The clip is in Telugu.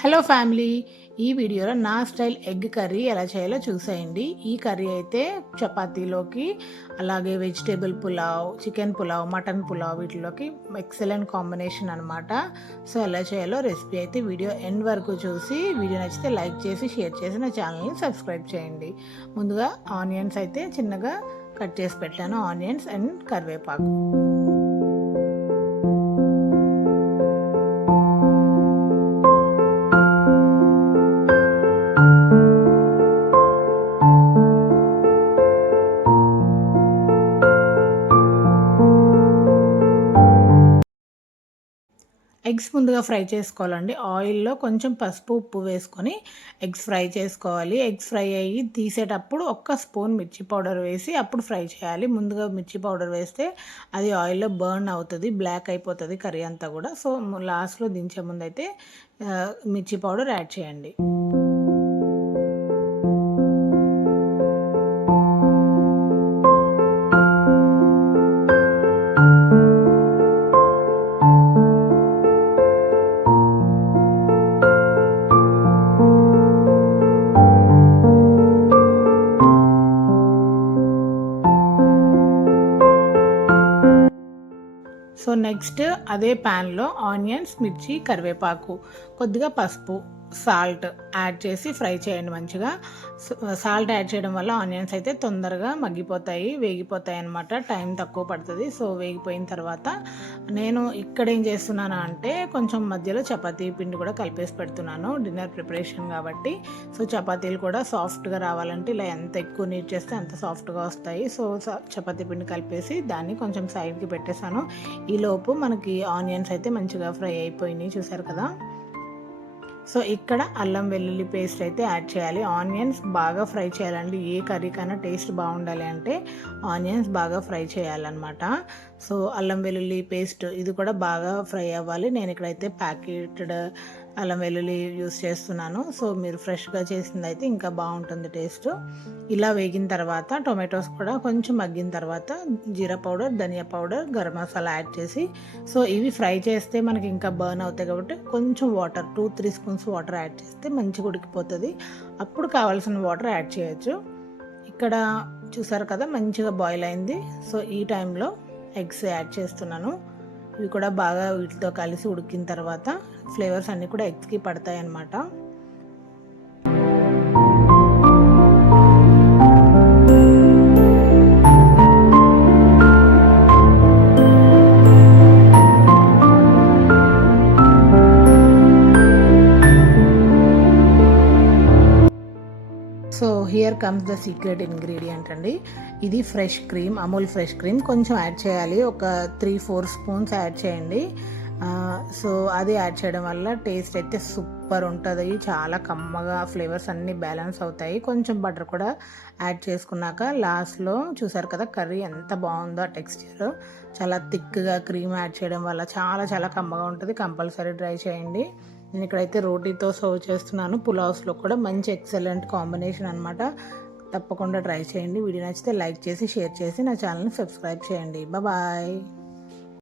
హలో ఫ్యామిలీ, ఈ వీడియోలో నా స్టైల్ ఎగ్ కర్రీ ఎలా చేయాలో చూసేయండి. ఈ కర్రీ అయితే చపాతీలోకి, అలాగే vegetable pulao, chicken pulao, mutton pulao వీటిలోకి ఎక్సలెంట్ కాంబినేషన్ అనమాట. సో ఎలా చేయాలో రెసిపీ అయితే వీడియో ఎండ్ వరకు చూసి, వీడియో నచ్చితే లైక్ చేసి షేర్ చేసి నా ఛానల్ని సబ్స్క్రైబ్ చేయండి. ముందుగా ఆనియన్స్ అయితే చిన్నగా కట్ చేసి పెట్టాను, ఆనియన్స్ అండ్ కరివేపాకు. ఎగ్స్ ముందుగా ఫ్రై చేసుకోవాలండి. ఆయిల్‌లో కొంచెం పసుపు, ఉప్పు వేసుకొని ఎగ్స్ ఫ్రై చేసుకోవాలి. ఎగ్స్ ఫ్రై అయ్యి తీసేటప్పుడు ఒక్క స్పూన్ మిర్చి పౌడర్ వేసి అప్పుడు ఫ్రై చేయాలి. ముందుగా మిర్చి పౌడర్ వేస్తే అది ఆయిల్‌లో బర్న్ అవుతది, బ్లాక్ అయిపోతది కర్రీ అంతా కూడా. సో లాస్ట్‌లో దించే ముందైతే మిర్చి పౌడర్ యాడ్ చేయండి. సో నెక్స్ట్ అదే ప్యాన్లో ఆనియన్స్, మిర్చి, కరివేపాకు, కొద్దిగా పసుపు, సాల్ట్ యాడ్ చేసి ఫ్రై చేయండి మంచిగా. సాల్ట్ యాడ్ చేయడం వల్ల ఆనియన్స్ అయితే తొందరగా మగ్గిపోతాయి, వేగిపోతాయి అన్నమాట. టైం తక్కువ పడుతుంది. సో వేగిపోయిన తర్వాత నేను ఇక్కడ ఏం చేస్తున్నాను అంటే కొంచెం మధ్యలో చపాతీ పిండి కూడా కలిపేసి పెడుతున్నాను, డిన్నర్ ప్రిపరేషన్ కాబట్టి. సో చపాతీలు కూడా సాఫ్ట్గా రావాలంటే ఇలా ఎంత ఎక్కువ నీట్ చేస్తే అంత సాఫ్ట్గా వస్తాయి. సో చపాతీ పిండి కలిపేసి దాన్ని కొంచెం సైడ్కి పెట్టేశాను. ఈలోపు మనకి ఆనియన్స్ అయితే మంచిగా ఫ్రై అయిపోయినాయి, చూసారు కదా. సో ఇక్కడ అల్లం వెల్లుల్లి పేస్ట్ అయితే యాడ్ చేయాలి. ఆనియన్స్ బాగా ఫ్రై చేయాలండి. ఏ కర్రీకైనా టేస్ట్ బాగుండాలి అంటే ఆనియన్స్ బాగా ఫ్రై చేయాలన్నమాట. సో అల్లం వెల్లుల్లి పేస్ట్ ఇది కూడా బాగా ఫ్రై అవ్వాలి. నేను ఇక్కడైతే ప్యాకెటెడ్ అల్లం వెల్లుల్లి యూస్ చేస్తున్నాను. సో మీరు ఫ్రెష్గా చేసింది అయితే ఇంకా బాగుంటుంది టేస్ట్. ఇలా వేగిన తర్వాత టొమాటోస్ కూడా కొంచెం మగ్గిన తర్వాత జీరా పౌడర్, ధనియా పౌడర్, గరం మసాలా యాడ్ చేసి, సో ఇవి ఫ్రై చేస్తే మనకి ఇంకా బర్న్ అవుతాయి కాబట్టి కొంచెం వాటర్ 2-3 స్పూన్స్ వాటర్ యాడ్ చేస్తే మంచిగా ఉడికిపోతుంది. అప్పుడు కావాల్సిన వాటర్ యాడ్ చేయొచ్చు. ఇక్కడ చూసారు కదా మంచిగా బాయిల్ అయింది. సో ఈ టైంలో ఎగ్స్ యాడ్ చేస్తున్నాను. ఇవి కూడా బాగా వీటితో కలిసి ఉడికిన తర్వాత ఫ్లేవర్స్ అన్నీ కూడా ఎగ్స్కి పడతాయి అన్నమాట. So here comes the secret ingredient అండి. ఇది fresh cream, Amul fresh cream కొంచెం యాడ్ చేయాలి. ఒక 3-4 స్పూన్స్ యాడ్ చేయండి. సో అది యాడ్ చేయడం వల్ల టేస్ట్ అయితే సూపర్ ఉంటుంది. చాలా కమ్మగా ఫ్లేవర్స్ అన్నీ బ్యాలెన్స్ అవుతాయి. కొంచెం బటర్ కూడా యాడ్ చేసుకున్నాక లాస్ట్లో చూసారు కదా కర్రీ ఎంత బాగుందో. ఆ టెక్స్చర్ చాలా థిక్గా క్రీమ్ యాడ్ చేయడం వల్ల చాలా చాలా కమ్మగా ఉంటుంది. కంపల్సరీ ట్రై చేయండి. నేను ఇక్కడైతే రోటీతో సర్వ్ చేస్తున్నాను. పులావ్స్లో కూడా మంచి ఎక్సలెంట్ కాంబినేషన్ అనమాట. తప్పకుండా ట్రై చేయండి. వీడియో నచ్చితే లైక్ చేసి షేర్ చేసి నా ఛానల్ని సబ్స్క్రైబ్ చేయండి. బాయ్.